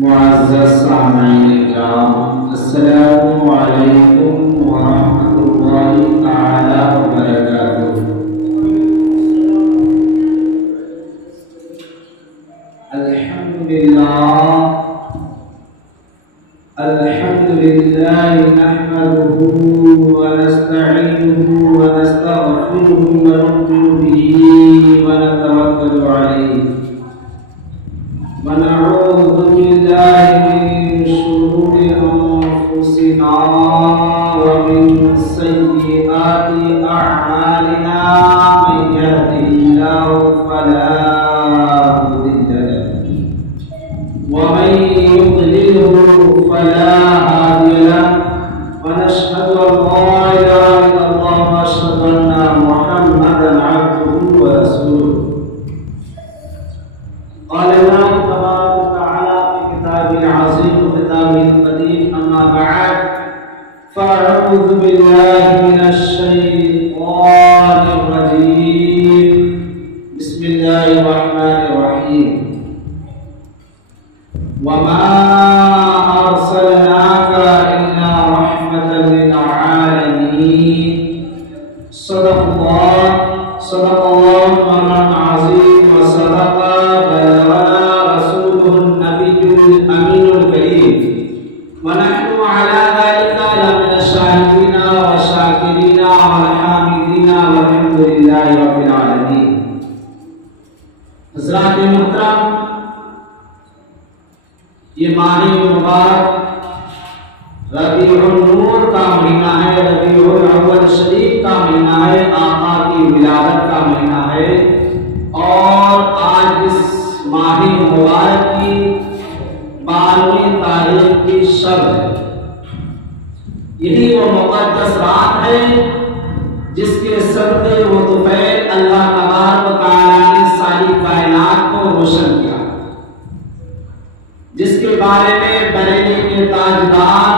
معزز سامعین کرام، السلام علیکم ورحمۃ اللہ تعالی وبرکاتہ۔ الحمد للہ نحمده ونستعینه ونستغفره ونؤمن به ونتوکل علیہ ونعوذ بالله من شرور أنفسنا ومن سيئات أعمالنا، من يهده الله فلا مضل له ومن يضلله فلا هادي له، ونشهد أن لا إله إلا الله وأشهد أن محمدا عبده ورسوله۔ قال الله تبارك وتعالى في كتابه العظيم وكتابه القديم، أما بعد فأعوذ بالله من الشيطان الرجيم، بسم الله الرحمن الرحيم، وما أرسلناك إلا رحمة للعالمين، صدق الله مولانا العظيم، وصدق رسوله النبي الأمين الكريم، ونحن على ذلك لمن الشاهدين والشاكرين والحامدين، والحمد لله رب العالمين۔ حضرات محترم، یہ ماہ مبارک ربیع النور کا مہینہ ہے، ربیع الاول شریف کا مہینہ ہے، آقا کی ولادت کا مہینہ ہے، اور آج اس ماہ مبارک کی 12ویں تاریخ کی شب ہے۔ یہی وہ مقدس رات ہے جس کے صدقے و طفیل اللہ تبارک و تعالی نے ساری کائنات کو روشن کیا، جس کے بارے میں بریلی کے تاجدار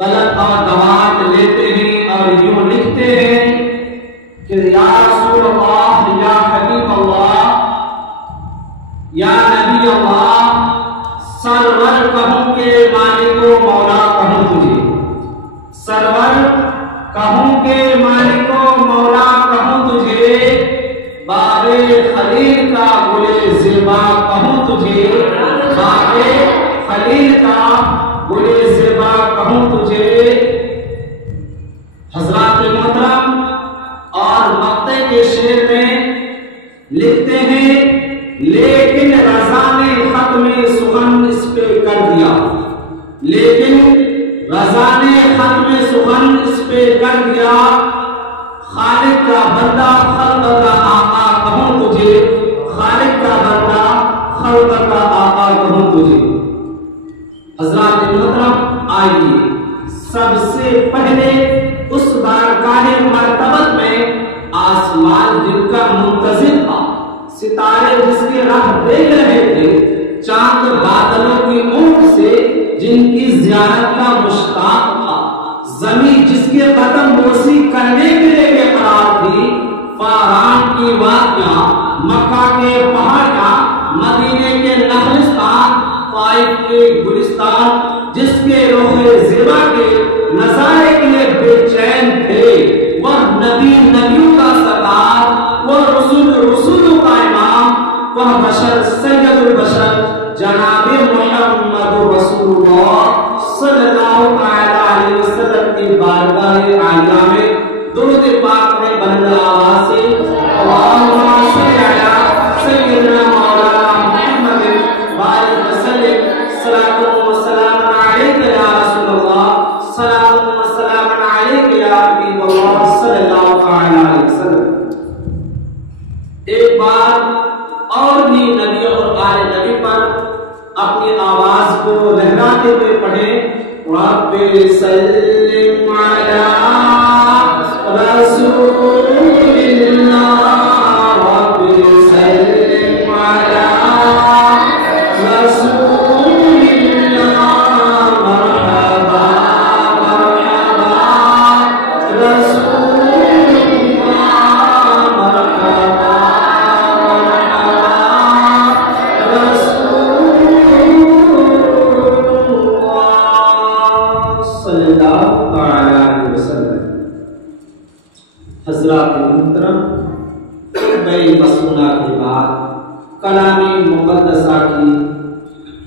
طلب اور دوات لیتے ہیں اور یوں لکھتے ہیں کہ یا رسول اللہ، یا حبیب اللہ، یا نبی اللہ، سرور کہوں کہ مالک و مولا کہوں تجھے، سرور کہوں کہ مالک و مولا کہوں تجھے، باب خلیل کا گل زیبا کہوں تجھے، باب خلیل کا گل زیبا کہوں تجھے۔ حضرات محترم، اور مقطع کے شعر میں لکھتے ہیں، لیکن رضا نے ختم سخن اس پہ کر دیا، لیکن رضا نے ختم سخن اس پہ کر دیا، خالق کا بندہ خلق کا آقا کہوں تجھے، خالق کا بندہ خلق کا آقا کہوں تجھے۔ حضرات محترم، آئیے سب سے پہلے اس بارگاہ مرتبت میں آسمان جن کا منتظر تھا، ستارے جس کی راہ دیکھ رہے تھے، چاند بادلوں کی اونٹ سے جن کی زیارت کا مشتاق تھا، زمین جس کے قدم بوسی کرنے کے لیے بے قرار تھی، فاران کی وادیاں، مکہ کے پہاڑیاں، مدینے کے نخلستان، طائف کے گلستان، جس کے روح زیبا کے نظارے کے لیے بے چین تھے، وہ نبی نبیوں کا سردار، وہ رسول رسولوں کا امام، وہ بشر سید البشر جناب محمد رسول اللہ صلی اللہ علیہ وسلم کی بارگاہ عالیہ میں درود پاک میں بلند آواز سے اللہم صلی علی سیدنا مولانا محمد بارک وسلم، صلاۃ و سلام علیک یا رسول اللہ، صلاۃ و سلام علیک یا حبیب اللہ صلی اللہ علیہ وسلم۔ ایک بار اور بھی نبی اور آل نبی پر اپنی آواز کو لہراتے ہوئے پڑھیں، رب سلم علی رسول اللہ، رب سلم علی رسول اللہ، مرحبا مرحبا رسول اللہ، مرحبا مرحبا رسول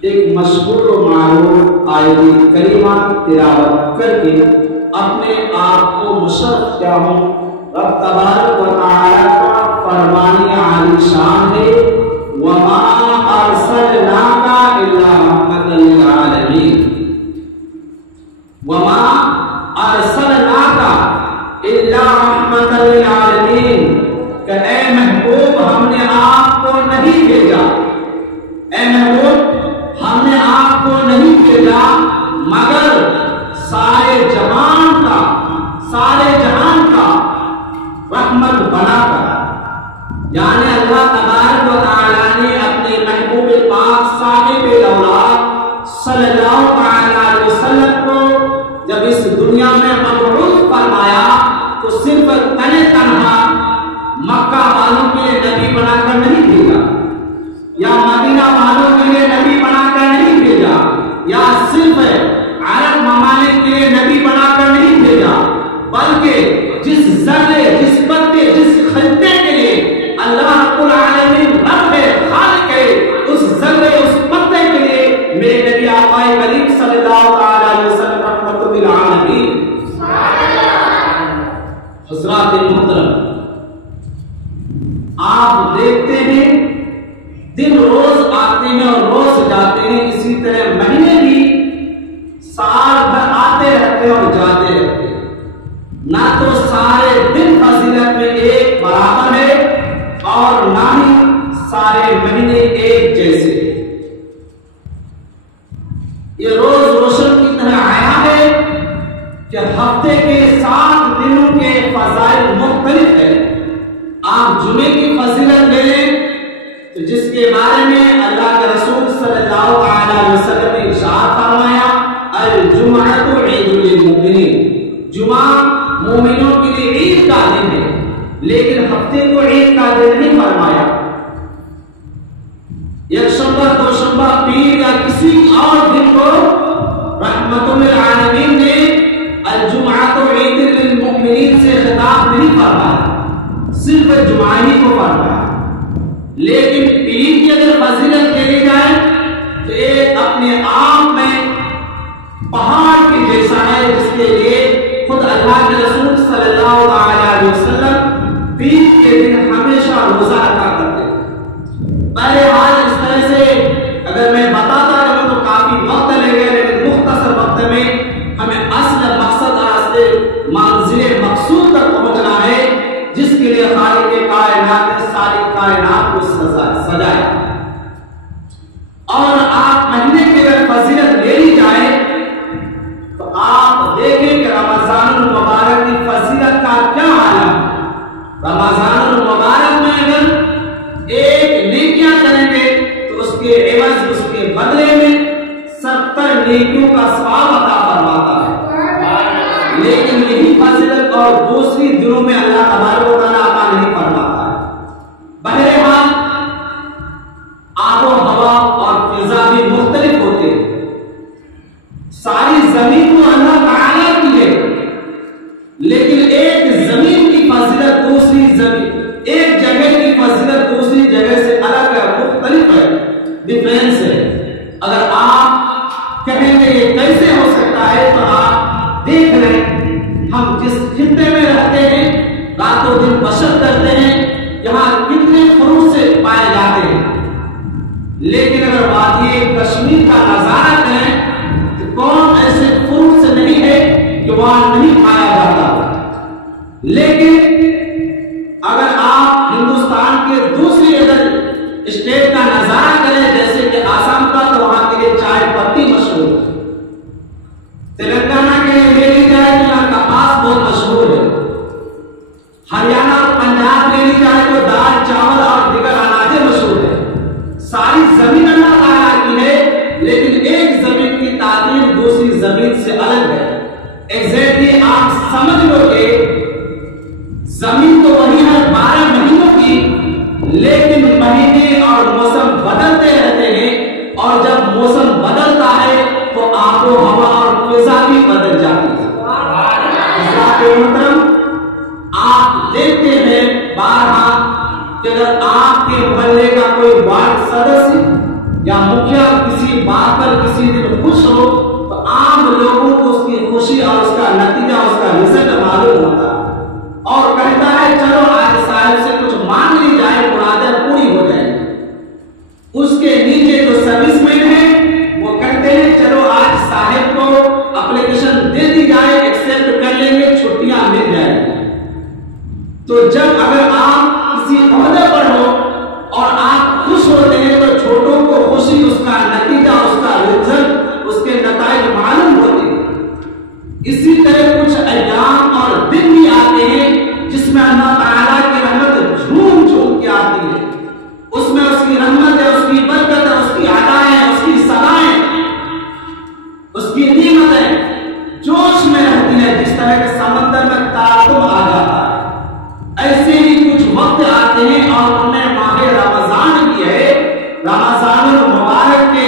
ایک مشہور و معروف آیت کریمہ تلاوت کر کے اپنے آپ کو مشرف کیا ہوں۔ رب تبارک و تعالی کا فرمان عالی شان ہے، وما ارسلناک الا رحمۃ للعالمین، وما ارسلناک الا رحمۃ للعالمین، کہ اے محبوب ہم نے آپ کو نہیں بھیجا، اے محبوب ہم نے آپ کو نہیں بھیجا مگر سارے جہان کا رحمت بنا کر، یعنی اللہ تبارک و تعالی نے اپنے محبوب پاک صاحب الاولاد صلی اللہ علیہ وسلم کو جب اس دنیا میں مبعوث فرمایا تو صرف تنہا مکہ والوں کے لیے نبی بنا کر نہیں بھیجا، یا مدینہ والوں کے لیے نبی بنا کر نہیں بھیجا، یا صرف عرب ممالک کے لیے نبی بنا کر نہیں بھیجا، بلکہ جس ذرے، جس پتے، جس خطے کے لیے اللہ رب العالمین رب ہے، خالق ہے، اس ذرے، اس پتے کے لیے میرے نبی آقا کریم صلی اللہ علیہ وسلم رحمۃ للعالمین۔ حضرات محترم، آپ دیکھتے ہیں دن روز آتے ہیں اور روز جاتے ہیں، اسی طرح مہینے بھی سال بھر آتے رہتے ہیں اور جاتے رہتے ہیں، نہ تو سارے دن فضیلت میں ایک برابر ہے اور نہ ہی سارے مہینے ایک جیسے۔ یہ روز روشن کی طرح آیا ہے کہ ہفتے کے 7 دنوں کے فضائل مختلف ہیں۔ آپ جمعے کی فضیلت لے لیں تو جس کے بارے میں اللہ کے رسول صلی اللہ علیہ وسلم نے ارشاد فرمایا، الجمعۃ عید للمؤمنین، جمعہ مومنوں کے لیے عید کا دن ہے، لیکن ہفتے کو عید کا دن نہیں فرمایا۔ یکشنبہ، دوشنبہ، پیر یا کسی اور دن کو رحمت للعالمین نے الجمعۃ عید للمؤمنین سے خطاب نہیں فرمایا، صرف جمعہ ہی کو فرمایا۔ لیکن پیر کی اگر فضیلت لے لی جائے تو ایک اپنے آپ میں پہاڑ کے جیسا ہے، جس کے لیے خود اللہ کے رسول صلی اللہ علیہ وسلم پیر کے دن ہمیشہ روزہ رکھا کرتے تھے۔ بہرحال اس طرح سے اگر میں بتاتا رہوں تو کافی وقت لگے، لیکن مختصر وقت میں ہمیں اصل مقصد اور اصل منزل مقصود تک پہنچنا ہے، جس کے لیے خالق کائنات نے ساری کائنات کو سجایا۔ اور آپ مہینے کی اگر فضیلت لے لی جائے تو آپ دیکھیں کہ رمضان المبارک کی فضیلت کا کیا عالم ہے۔ رمضان المبارک میں اگر ایک نیکیاں کریں گے تو اس کے عوض، اس کے بدلے میں 70 نیکیوں کا ثواب عطا فرماتا ہے، لیکن یہی فضیلت اور دوسری دنوں میں اللہ تبارک و تعالیٰ عطا نہیں فرماتا ہے۔ بہرحال آب و ہوا اور فضا بھی مختلف ہوتے ہیں، ساری زمین تو اللہ تعالیٰ کی ہے، لیکن ایک زمین کی فضیلت دوسری زمین، ایک جگہ کی فضیلت دوسری جگہ سے الگ ہے، مختلف ہے، ڈفرینس ہے۔ اگر آپ کہیں گے یہ کیسے ہو سکتا ہے تو آپ دیکھ لیں، ہم جس خطے میں رہتے ہیں، راتوں دن بشر کرتے ہیں، یہاں کتنے فروٹ سے پائے جاتے ہیں، لیکن اگر وادی کشمیر کا نظارہ کریں تو کون ایسے فروٹ سے نہیں ہے کہ وہاں نہیں پایا جاتا۔ لیکن اگر آپ ہندوستان کے دوسری اگر اسٹیٹ کا نظارہ کریں جیسے کہ آسام کا، تو وہاں کے لیے چائے پتی مشہور ہے، تلنگانہ کے لیے لے لی جائے تو یہاں کپاس بہت مشہور ہے، ہریانہ اور پنجاب لے لی جائے تو دال، چاول اور دیگر اناجیں مشہور ہیں۔ ساری زمین اللہ تعالیٰ کی ہے، لیکن ایک زمین کی تعبیر دوسری زمین سے الگ ہے۔ ایگزیکٹلی آپ سمجھ لو کہ زمین تو وہی ہے 12 مہینوں کی، لیکن مہینے اور موسم بدلتے رہتے ہیں، اور جب موسم بدلتا ہے تو آب و ہوا اور فضا بھی بدل جاتی ہے۔ حضرات محترم، آپ دیکھتے ہیں بارہا کہ اگر آپ کے محلے کا کوئی وارڈ سدسیہ یا مکھیا کسی بات پر کسی دن خوش ہو تو عام لوگوں کو اس کی خوشی اور اس کا نتیجہ اس کا رزلٹ معلوم ہوتا اور کہتا ہے چلو آج صاحب سے کچھ مانگ لی جائے مرادیں پوری ہو جائے. اس کے نیچے جو سروس مین ہے وہ کہتے ہیں چلو آج صاحب کو اپلیکیشن دے دی جائے ایکسپٹ کر لیں گے چھٹیاں مل جائیں گی. تو جب اگر آپ کسی عہدے پر ہو اور آپ خوش ہوتے ہیں تو چھوٹوں کو خوشی اس کا نتیجہ اس کا رزلٹ اس کے نتائج معلوم ہوتے ہیں. اسی طرح کچھ ایام اور دن بھی آتے ہیں جس میں اللہ تعالیٰ کی رحمت جھوم جھوم کے آتی ہے. اس میں اس کی رحمت ہے, اس کی برکت ہے, اس کی عطائیں ہیں, اس کی سزائیں, اس کی نعمتیں جوش میں رہتی ہے. جس طرح کے سمندر میں تعاقب آ جاتا ہے ایسے ہی کچھ وقت آتے ہیں اور انہیں ماہ رمضان کی ہے. رمضان المبارک کے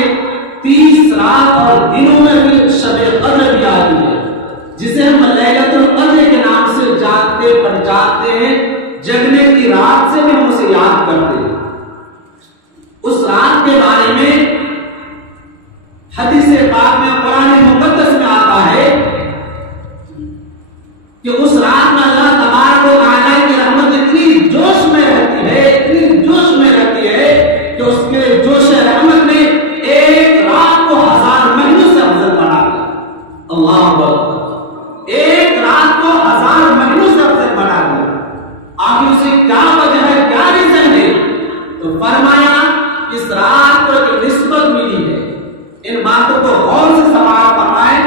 30 رات اور دنوں میں پھر شب قدر بھی آتی ہے جسے ہم لیلۃ القدر کے نام سے جانتے پہچانتے ہیں. جگنے کی رات سے بھی ہم اسے یاد کرتے ہیں. اس رات کے بارے میں حدیث پاک میں قرآن مقدس میں آتا ہے کہ اس رات میں اللہ تبارک و تعالیٰ کی رحمت اتنی جوش میں رہتی ہے, اتنی جوش میں رہتی ہے کہ اس کے جوش رحمت نے ایک رات کو 1000 مہینوں سے افضل بنا دیا. اللہ اکبر, ایک رات کو 1000 مہینوں سے افضل بنا دیا. آخر اسے کیا وجہ ہے, کیا ریزن ہے؟ تو فرمایا اس رات کو ایک نسبت ملی ہے. ان باتوں کو غور سے سماعت فرمائیں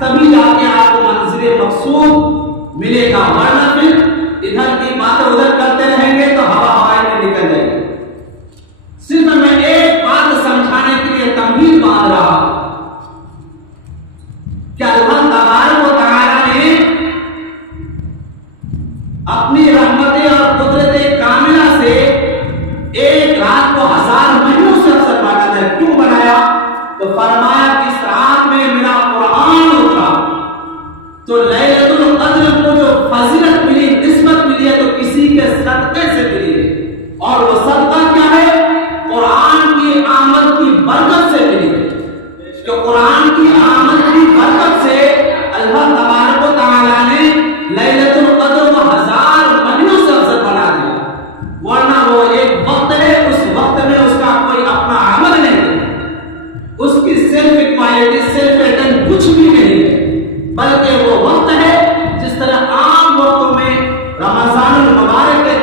تبھی جا کے آپ کو منزل مقصود ملے گا, ورنہ پھر ادھر کی باتیں ادھر کرتے رہیں گے تو ہوا ہوائے میں نکل جائے گی. صرف میں ایک بات سمجھانے کے لیے تمہید باندھ رہا کہ اللہ تبارک و تعالیٰ نے اپنی رحمتیں اور قدرت کاملہ سے ایک رات کو 1000 مہینوں سے افضل بنا دیا. کیوں بنایا؟ تو فرمایا کہ اس رات میں میرا قرآن اترا. تو لیلۃ القدر کو جو فضیلت ملی, نسبت ملی ہے تو کسی کے صدقے سے ملی ہے. اور وہ صدقہ کیا ہے؟ قرآن کی آمد کی برکت سے ملی ہے. کہ قرآن کی آمد کی برکت سے اللہ تبارک و تعالیٰ نے لیلۃ القدر کو 1000 مہینوں سے افضل بنا دیا. ورنہ وہ ایک وقت ہے, اس وقت میں اس کا کوئی اپنا عمل نہیں ہے, اس کی سیلف ایکوالٹی سیلف ایٹن کچھ بھی نہیں ہے, بلکہ وہ وقت ہے جس طرح عام وقتوں میں رمضان المبارک کے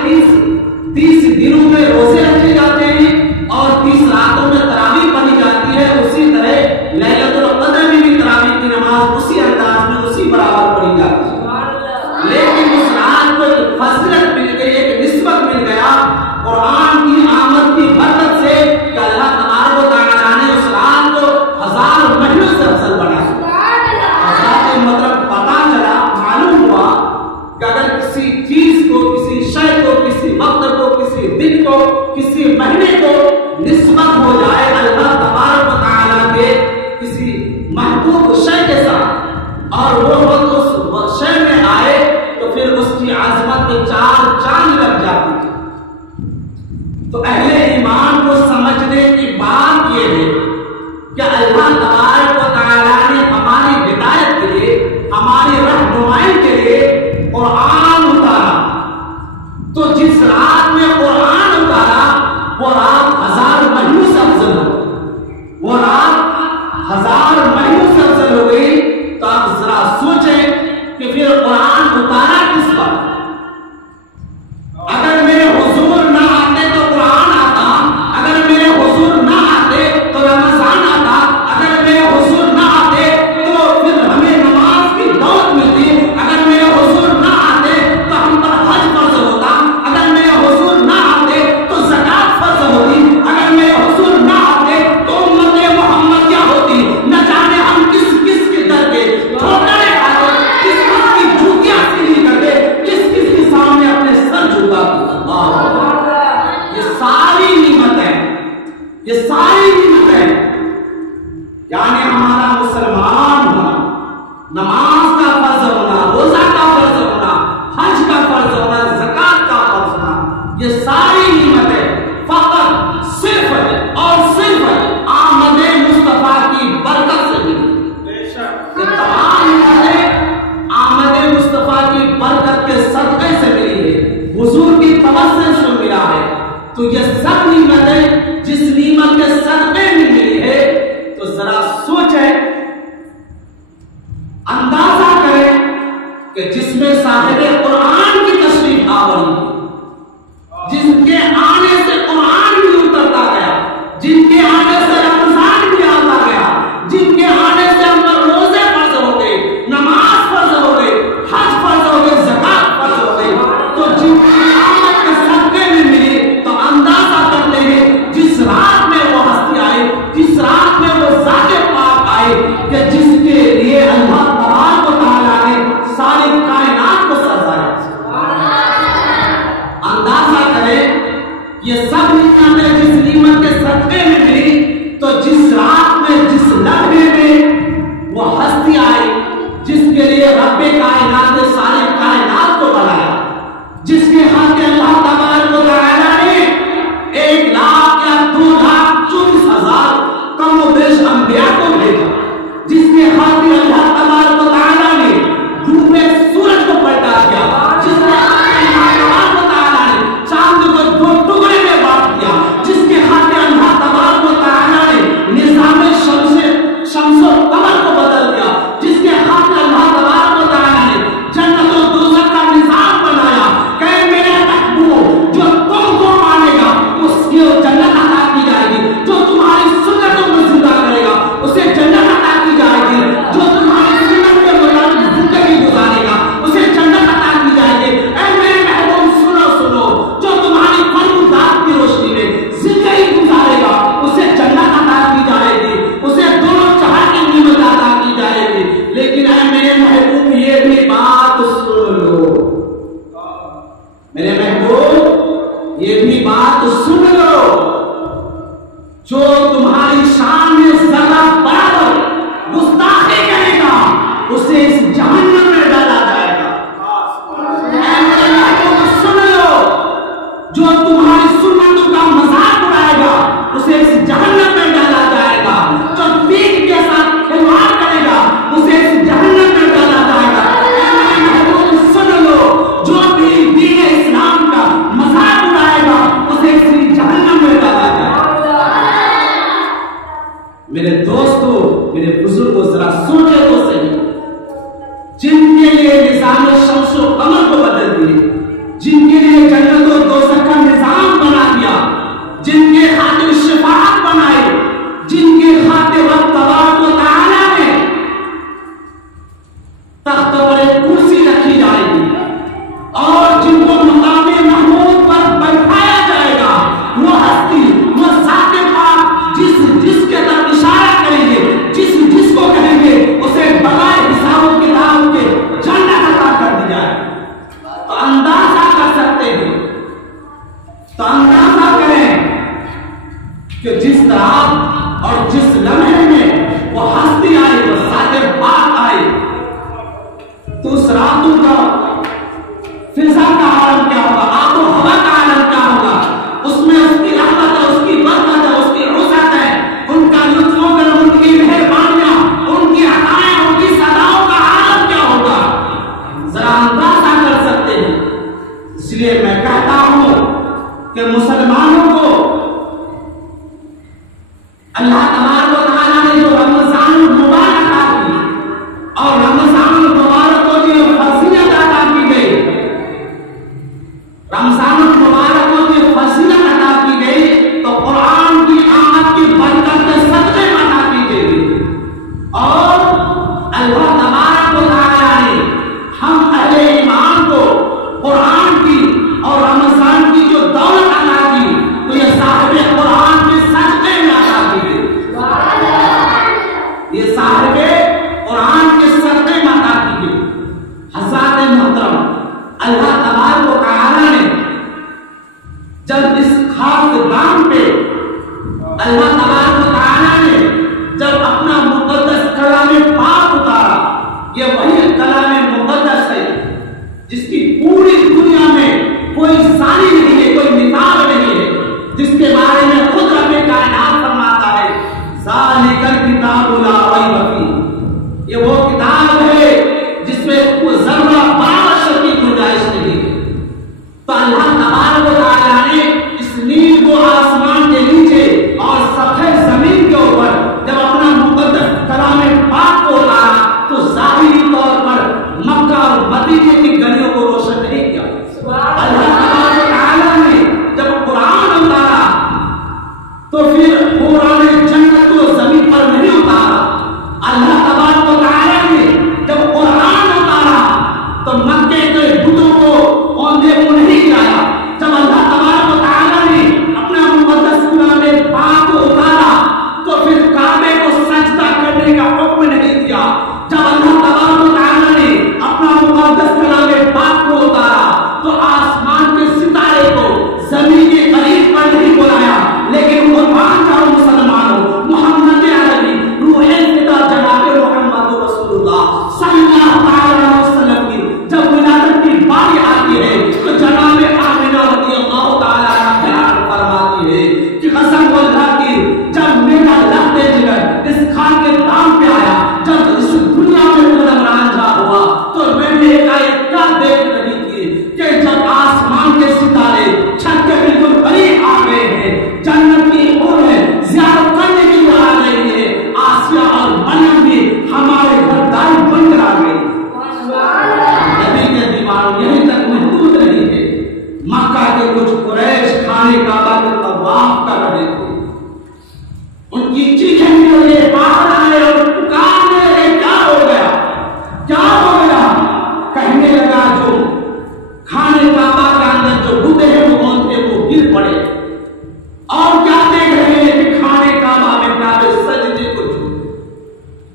30 دنوں میں روزے رکھے جاتے ہیں اور 30 راتوں میں تراویح پڑھی جاتی ہے, اسی طرح لیلۃ القدر میں بھی تراویح کی نماز اسی انداز میں اسی برابر پڑھی جاتی ہے. لیکن اس رات کو ایک فضیلت مل گئی, ایک نسبت مل گیا قرآن کی آمد کی برکت سے کہ اللہ تبارک و تعالیٰ نے اس رات کو 1000 مہینوں سے افضل بنا دیا. مطلب پتا چلا, معلوم ہوا کہ اگر کسی چیز کو, کسی شے کو, کسی وقت کو, کسی دن کو, کسی مہینے کو نسبت ہو جائے اللہ تبارک و تعالیٰ کے کسی محبوب شے کے ساتھ اور وہ وقت اس شے میں آئے تو پھر اس کی عظمت میں 4 چاند لگ جاتی ہے. تو اہل ایمان کو سمجھنے کی بات یہ ہے کہ اللہ تبارک و تعالیٰ نے ہماری ہدایت کے لیے, ہماری رہنمائی کے لیے قرآن اتارا. تو جس رات میں قرآن اتارا وہ رات 1000 مہینوں سے افضل ہو گئی, وہ رات 1000 مہینوں سے افضل ہو گئی. تو آپ ذرا سوچیں کہ پھر قرآن اتارا کس پر؟ اگر میرے حضور نہ آتے تو قرآن آتا, اگر میرے حضور نہ آتے تو رمضان آتا, اگر میرے حضور نہ آتے تو پھر ہمیں نماز کی دعوت ملتی, اگر میرے حضور نہ آتے تو ہم پر حج فرض ہوتا, اگر میرے حضور نہ آتے تو زکات فرض ہوتی, اگر میرے حضور نہ آتے تو امت محمد کیا ہوتی, نہ جانے ہم کس کس کے در پہ ٹھوکریں کھاتے, کس کس کی جوتیاں سیدھی کرتے, کس کس کے سامنے اپنے سر جھکاتے. یہ ساری نعمتیں, یہ ساری نعمتیں یعنی ہمارا مسلمان ہونا, نماز کا فرض ہونا, روزہ کا فرض ہونا, حج کا فرض ہونا, زکات کا فرض ہونا, یہ ساری نعمتیں فقط صرف اور صرف آمد مصطفیٰ انبیاء کو بھیجا، جس کے خاطر اللہ تبارک و تعالیٰ نے غروب سورج کو پلٹا دیا، جس کے خاطر اللہ تبارک و تعالیٰ نے چاند کو دو ٹکڑے میں بانٹ دیا، جس کے خاطر اللہ تبارک و تعالیٰ نے نظام شمس و قمر کو بدل دیا، جس کے خاطر اللہ تبارک و تعالیٰ نے جنت و دوزخ کا نظام بنایا کہ میرے محبوب جو تم کو مانے گا اس کی جنت عطا کی جائے گی، جو تمہاری سنتوں کو زندہ کرے گا اسے جنت عطا کی جائے گی، جو تمہاری سنت کے مطابق زندگی گزارے گا اسے جنت عطا کی جائے گی۔ اے میرے محبوب سنو، جو تمہاری فرمودات کی روشنی میں زندگی گزارے گا اسے جنت عطا کی جائے گی، اسے دونوں جہاں کی نعمت عطا کی جائے گی۔ لیکن اے میرے محبوب یہ بھی بات سن لو، میرے محبوب یہ بھی بات سن لو، جو تمہاری شان میں ذرہ برابر گستاخی کرے گا اسے اس جہنم میں ڈالا جائے گا۔ اے میرے محبوب سن لو، جو تمہاری سنتوں کا مذاق اڑائے گا اسے اس جہنم میں ڈالا جائے گا، جو دین کے ساتھ کھلواڑ کرے گا اسے اس جہنم میں ڈالا جائے گا۔ اے میرے محبوب سن لو، جو بھی دین اسلام کا مذاق اڑائے گا اسے اس جہنم میں ڈالا جائے گا۔ میرے دوستو، میرے بزرگوں، ذرا سوچے تو صحیح، جن کے لیے نظام شمس و قمر کو بدل دیے، جن کے لیے جنت و دوزخ کا نظام بنا دیا، جن کے خاطر شفاعت بنائی، جن کے خاطر رب تبارک و تعالیٰ نے تخت پر ایک کرسی رکھی جائے گی اور جن کو مقام محمود پر بیٹھایا جائے گا، وہ ہستی، وہ ذات پاک جس کے طرف اشارہ کریں گے، جس کو کہیں گے اسے بغیر حساب و کتاب کے جنت عطا کر دی جائے۔ تو اندازہ کر سکتے ہیں، تو اندازہ کریں کہ جس طرح اور جس لمحے میں وہ ہستی آئی، وہ ذات پاک آئی، تو اس راتوں کا فضا کا عالم کیا ہوگا، آب و ہوا کا عالم کیا ہوگا، اس میں اس کی رحمت ہے، اس کی برکت ہے، اس کی عزت ہے، ان کا لطف و کرم، ان کی مہربانیاں، ان کی عطائیں، ان کی سزاؤں کا عالم کیا ہوگا، ذرا اندازہ کر سکتے ہیں۔ اس لیے میں کہتا ہوں کہ مسلمانوں کو اللہ تبارک و تعالیٰ نے جو رمضان المبارک عطا کی اور رمضان المبارک کو جو فضیلت عطا کی گئی، رمضان المبارک کو جو فضیلت عطا کی گئی تو قرآن کی آمد کی برکت کے صدقے میں عطا کی گئی، اور اللہ تبارک و تعالیٰ نے ہم اہل ایمان کو قرآن کی اور رمضان کی جو دولت عطا کی تو یہ صاحب قرآن کے صدقے میں عطا کی گئی، یہ صاحب قرآن کے صدقے میں عطا کی گئی۔ حضرات محترم، اللہ تبارک و تعالیٰ نے جب اس خاص دام پہ اللہ تبارک و تعالیٰ نے جب اپنا مقدس کلام پاک اتارا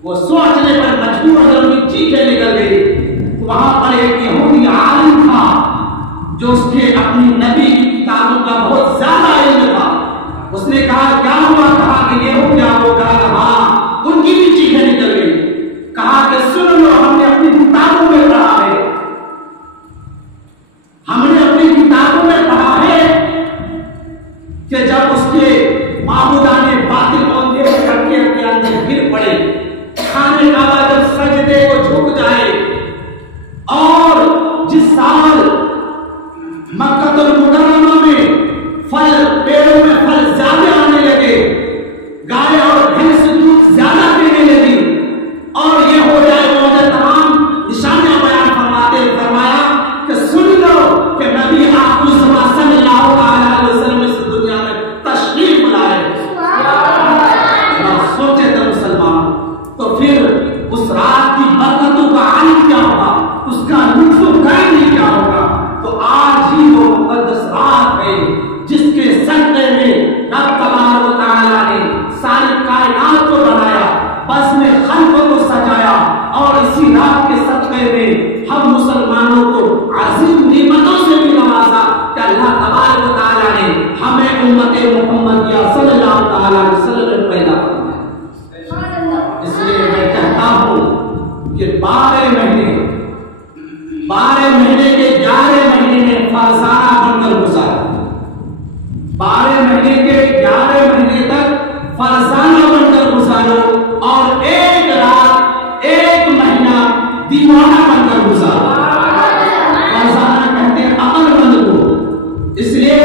وہ سوچنے پر مجبور ہو گئی، چیخیں نکل گئی۔ وہاں پر ایک یہودی عالم تھا جو اس کے اپنی نبی کی کتابوں کا بہت زیادہ علم تھا۔ اس نے کہا کیا ہوا؟ کہا کہ یہ ہو کیا ہو؟ کہا ہاں، ان کی بھی چیخیں نکل گئی۔ کہا کہ سن لو، ہم نے اپنی کتابوں میں پڑھا ہے، ہم نے اپنی کتابوں میں پڑھا ہے کہ جب اس کے معبودان باطل اندھیرے کرکے کے اندر گر پڑے، کھانے کا جب سجدے کو جھک جائے، اور جس سال مکہ المکرمہ میں پھل پیڑوں میں پھل زیادہ آنے لگے، گائے اور بھینس دودھ زیادہ دینے لگی، اور یہ ہو جائے وہ تمام نشانیاں بیان فرمایا کہ سن لو کہ نبی آپ صلی اللہ علیہ وسلم اس دنیا میں تشریف لائے۔ سوچے تو مسلمان، تو پھر اس رات کی برکتوں کا عالم کیا ہوگا، اس کا لطف کرنے کیا ہوگا۔ تو آج ہی وہ مقدس رات ہے جس کے صدقے میں رب تبارک و تعالیٰ نے ساری کائنات کو بنایا، بس میں خلق کو سجایا، اور اسی رات کے صدقے میں ہم مسلمانوں کو عظیم نعمتوں سے بھی نوازا کہ اللہ تبارک و تعالیٰ نے ہمیں امت محمدیہ صلی اللہ تعالیٰ علیہ وسلم پیدا فرمایا۔ اس لیے میں کہتا ہوں کہ 12 مہینے کے 11 مہینے میں فرزانہ بن کر گزارا، 12 مہینے کے 11 مہینے تک فرزانہ بن کر گزارو، اور ایک رات ایک مہینہ دیوانہ بن کر گزارو۔ فرزانہ کہتے ہیں عقل مند کو، اس لیے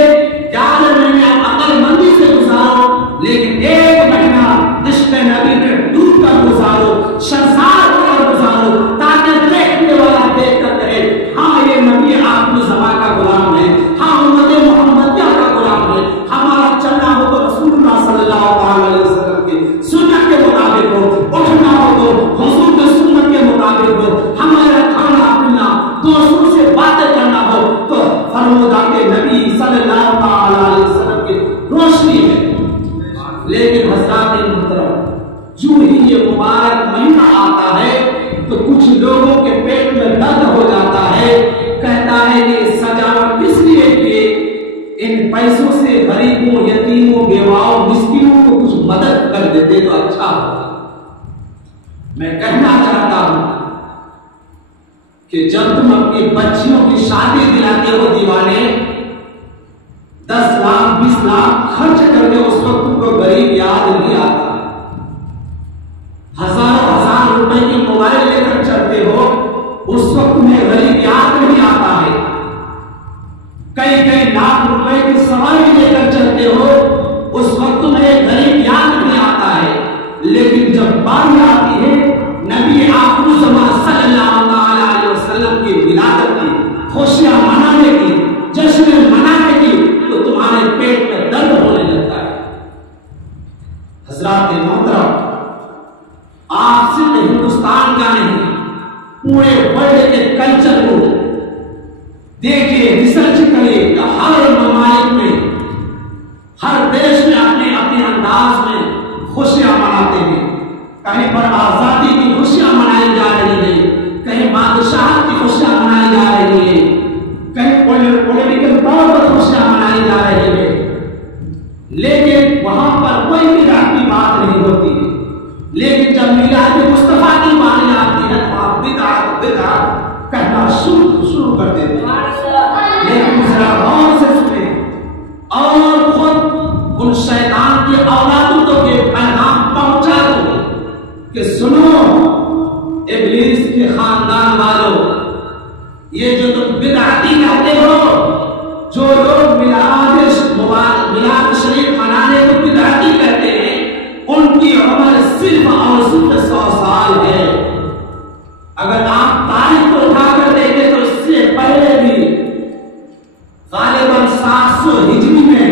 11 مہینے عقل مندی سے گزارو، لیکن ایک مہینہ عشق نبی میں ڈوب کر گزارو، شرزار ہو کر گزارو، تاکہ دیکھنے والا دیکھ کر کہے ہاں یہ نبی آپ کو زمان کا غلام ہے، ہاں امت محمدیہ کا غلام ہے، ہمارا چلنا ہو تو رسول اللہ صلی اللہ علیہ وسلم کی سنت کے مطابق ہو، اٹھنا ہو تو حضور کے سنت کے مطابق ہو، ہمارا کھانا پینا دوستوں سے باتیں کرنا ہو تو فرمودات نبی صلی اللہ علیہ وسلم کی روشنی ہے۔ لیکن حضرات محترم، جو ہی یہ مبارک مہینہ آتا ہے تو کچھ لوگوں کے پیٹ میں درد ہو جاتا ہے، کہتا ہے کہ سجاوٹ کس لیے کہ ان پیسوں سے غریبوں، یتیموں، بیواؤں، مسکینوں کو کچھ مدد کر دیتے تو اچھا ہوتا۔ میں کہنا چاہتا ہوں کہ جب تم اپنی بچیوں کی شادی دلاتے ہو دیوانے، 10 لاکھ 20 لاکھ خرچ کر کے، اس وقت تم کو غریب یاد نہیں آتا۔ ہزار روپے کی موبائل لے کر چلتے ہو، اس وقت تمہیں غریب یاد نہیں آتا ہے۔ کئی لاکھ روپے کی سواری لے کر چلتے ہو، اس وقت تمہیں غریب یاد نہیں آتا ہے۔ لیکن جب باری آتی ہے نبی آخر زمان صلی اللہ علیہ وسلم کی ولادت کی، خوشیاں منانے کی، جشن منانے کی، تو تمہارے پیٹ میں درد ہونے لگتا ہے۔ حضرات محترم، آپ صرف ہندوستان کا نہیں، پورے ورلڈ کے کلچر کو دیکھیں، ریسرچ کریں کہ ہر ممالک میں، ہر دیش میں اپنے اپنے انداز میں خوشیاں مناتے ہیں۔ کہیں پر آزادی کی خوشیاں منائی جا رہی ہیں، کہیں بادشاہت کی خوشیاں منائی جا رہی ہیں، کہیں پولیٹیکل طور پر خوشیاں منائی جا رہی ہیں، لیکن وہاں پر کوئی بدعت کی بات نہیں ہوتی ہے۔ لیکن جب میلاد مصطفیٰ کی باری آتی ہے تو آپ بدعت کہنا شروع کر دیتے ہیں۔ لیکن ذرا غور سے سنیں اور خود ان شیطان کی اولادوں کو یہ پیغام پہنچا دو کہ سنو ابلیس کے خاندان والوں، یہ جو تم بدعتی کہتے ہو، جو لوگ میلاد شریف منانے کو بدعتی کہتے ہیں، ان کی عمر صرف اور صرف 100 سال ہے۔ اگر آپ تاریخ کو اٹھا کر دیکھیں تو اس سے پہلے بھی غالباً 700 ہجری میں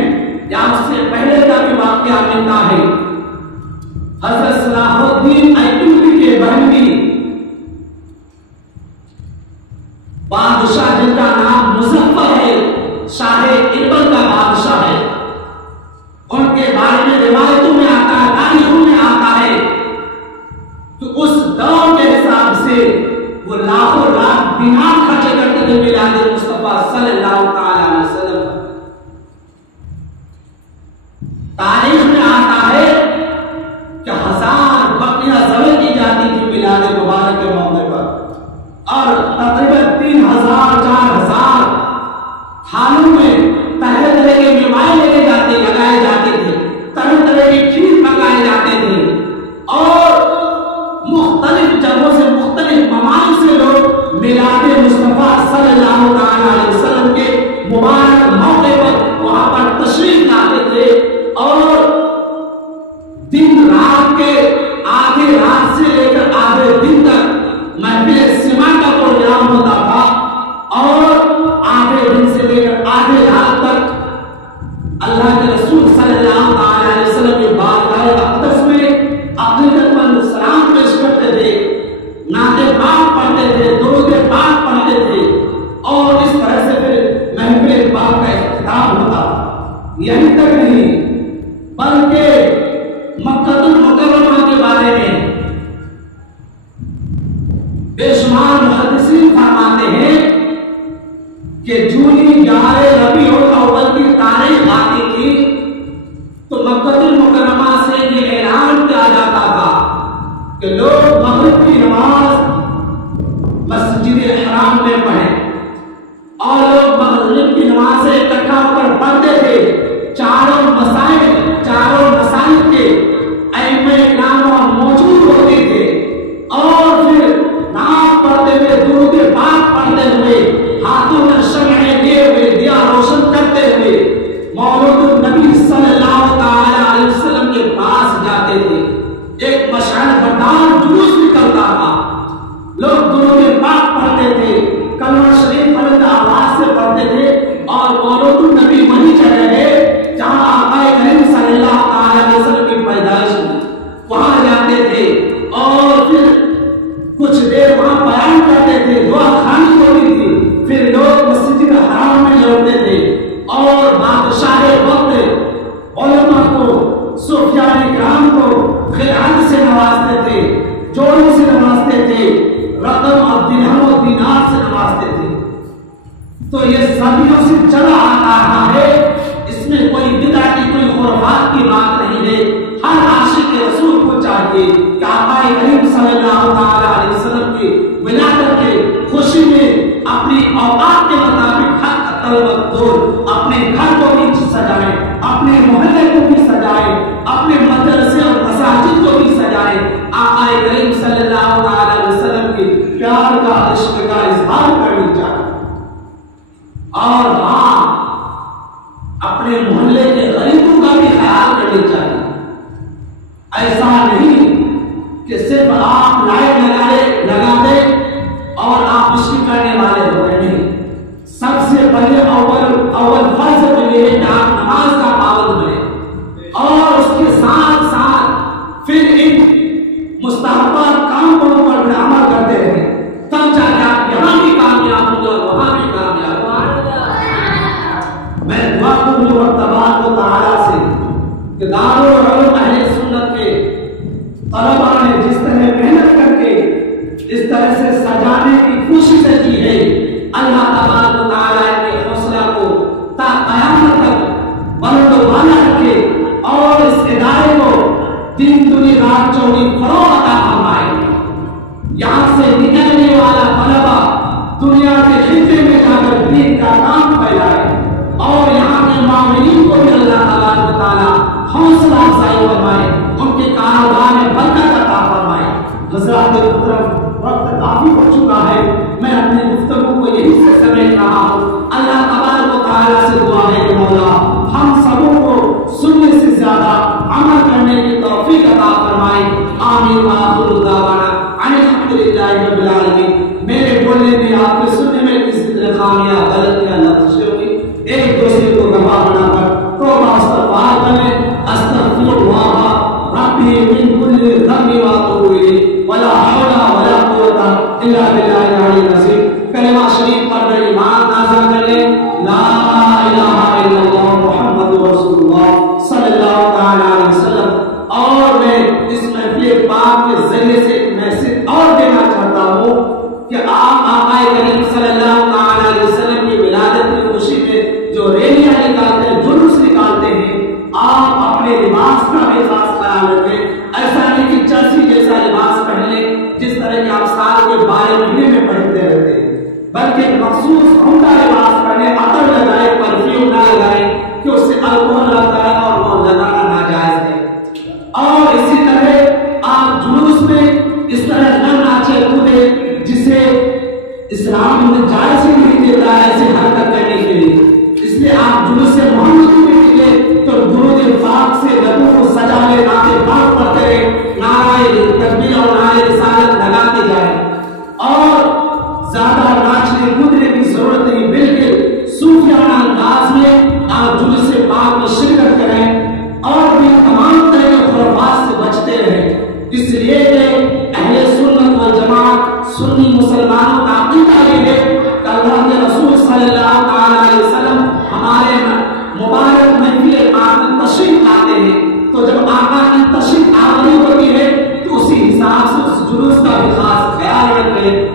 یا اس سے پہلے کا بھی واقعہ ملتا ہے۔ حضرت صلاح الدین ایوبی کے بہنی بادشاہ جن کا نام مظفر ہے، شاہ اربل کا بادشاہ ہے، ان کے بارے میں روایتوں میں آتا ہے، تاریخوں میں آتا ہے کہ بے شمار محدثین فرماتے ہیں کہ جونی 11 ربیع الاول کی تاریخ آتی تھی تو مکہ المکرمہ سے یہ اعلان کیا جاتا تھا کہ لوگ مغرب کی نماز مسجد حرام میں پڑھیں، اور لوگ مغرب کی نماز اکٹھا ہو کر پڑھتے تھے۔ چاروں مسائل کے ائمہ کرام موجود ہوتے تھے، اور پھر نعت پڑھتے ہوئے، درود پاک پڑھتے ہوئے، ہاتھوں میں شمعیں لیے ہوئے دیا روشن کرتے ہوئے مولود النبی صلی اللہ تعالی علیہ وسلم کے پاس جاتے تھے۔ ایک مشعل بردار جلوس نکلتا تھا، لوگ درود پاک پڑھتے تھے، کلمہ شریف بلند آواز سے پڑھتے تھے، اور مولود النبی وہی جگہ ہے جہاں آقا کریم صلی اللہ تعالی علیہ وسلم کی پیدائش ہوئی، وہاں جاتے تھے اور پھر کچھ دیر وہاں بیان کرتے تھے، دعا خانی ہوتی تھی، پھر لوگ مسجد حرام میں لوٹتے تھے اور بادشاہ وقت علماء کو، صوفیاء کرام کو خلعت سے نوازتے تھے، جوڑوں سے نوازتے تھے، رقم اور درہم و دینار سے نوازتے تھے۔ تو یہ صدیوں سے چلا آ رہا ہے، اس میں کوئی بدعت کی، کوئی خرافات کی بات نہیں ہے۔ ہر عاشق رسول کو چاہیے کہ آقا کریم صلی اللہ تعالی علیہ وسلم کی ولادت کے خوشی میں اپنی اوقات کے مطابق حق طلب دور اپنے گھر کو بھی سجائے، اپنے محلے کو بھی سجائے، اپنے مدرسے اور مساجد کو بھی سجائے، آقا کریم صلی اللہ تعالی علیہ وسلم کی پیار کا، عشق کا اظہار کرنی چاہیے۔ اور ہاں، اپنے محلے کے غریبوں کا بھی خیال کرنا چاہیے۔ ایسا نہیں کہ صرف آپ لائٹ لگا دیں اور آپ مشکل کرنے والے ہو گئے، نہیں۔ سب سے پہلے اول فرض تو یہ ہے کہ آپ نماز کا پابند بنیں، اور اس کے ساتھ ساتھ پھر ان مستحبات کاموں پر بھی عمل کرتے رہیں، تب جا کے آپ یہاں بھی کامیاب ہوں گے اور وہاں بھی کامیاب ہوں گے۔ میں دعا کروں رب تبارک و تعالیٰ سے کہ دارالعلوم اہل سنت کے طلباء نے جس طرح محنت کر کے اس طرح سے سجانے کی کوششیں کی ہے، اللہ تبارک و تعالیٰ کے حوصلہ کو تا قیامت تک بلند و بالا رکھے، اور اس ادارے کو دین دنیا رات چوری فروغ عطا فرمائے۔ یہاں سے نکلنے والا طلبا دنیا کے خطے میں جا کر دین کا کام پھیلائے، اور یہاں کے معاملین کو بھی اللہ تبارک و تعالیٰ حوصلہ افزائی فرمائے، ان کے کاروبار میں برکت عطا فرمائے۔ حضرات محترم، وقت کافی ہو چکا ہے، میں اپنے گفتگو کو یہی سے سمیٹ رہا ہوں۔ اللہ تبارک و تعالیٰ سے دعا ہے کہ مولا ہم سبوں کو سننے سے زیادہ عمل کرنے کی توفیق عطا فرمائے۔ آمین آخر دعوانا ان الحمدللہ رب العالمین۔ میرے بولنے میں، آپ کے سننے میں کسی طرح خامیاں، غلطیاں، لفظیں ہوئی، ایک دوسرے کو گواہ بنا کر توبہ استغفار کریں۔ استغفر اللہ ربی من کل ذنب واتوب الیہ، ولا حول ولا قوت الا باللہ العلی العظیم۔ کلمہ شریف پڑھ کر ایمان نازل کر لیں، لا الہ الا اللہ محمد رسول اللہ صلی اللہ تعالی علیہ وسلم۔ اور میں اس محفل پاک کے ذریعے سے ایک میسج اور دینا چاہتا ہوں کہ آپ آقا کریم صلی اللہ تعالی علیہ وسلم کی ولادت کی خوشی میں جو ریلیاں نکالتے ہیں، جلوس نکالتے ہیں، آپ اپنے لباس کا بھی خاص خیال رکھیں۔ ایسا نہیں کہ چرسی جیسا لباس پہن لیں جس طرح کہ آپ سال کے 12 مہینے میں پہنتے رہتے ہیں، بلکہ مخصوص عمدہ لباس پہنے، عطر لگائے، پرفیوم نہ لگائے کہ اس سے الکوہل لگتا ہے اور وہ لگانا ناجائز ہے۔ اور اسی طرح آپ جلوس میں اس طرح نہ ناچے کودے جسے اسلام نے جائز ہی نہیں دیتا ہے ایسے حرکت کرنے کے لیے۔ اس لیے آپ جلوس سے محمد میں نکلے تو درود پاک سے لبوں کو سجا لے، نعت پاک پڑھتے رہے، نعرہ تکبیر اور نعرہ رسالت لگاتے جائیں، اور زیادہ ناچنے کودنے کی ضرورت نہیں، بالکل صوفیانہ انداز میں آپ جلوس پاک میں شرکت کریں، اور بھی تمام طرح کے خرافات سے بچتے رہیں۔ اس لیے کہ اہل سنت والجماعت سنی مسلمانوں کا عقیدہ یہ ہے کہ اللہ کے رسول صلی اللہ تعالی علیہ وسلم ہمارے مبارک محفل پاک میں تشریف لاتے ہیں، تو جب آقا کی تشریف آوری ہوتی ہے تو اسی حساب سے اس جلوس کا بھی خاص خیال رکھیں۔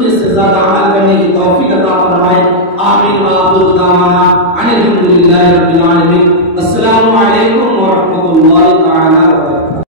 سننے سے زیادہ عمل کرنے کی توفیق عطا فرمائے. آمین. وآخر دعوانا ان الحمد للہ رب العالمین. السلام علیکم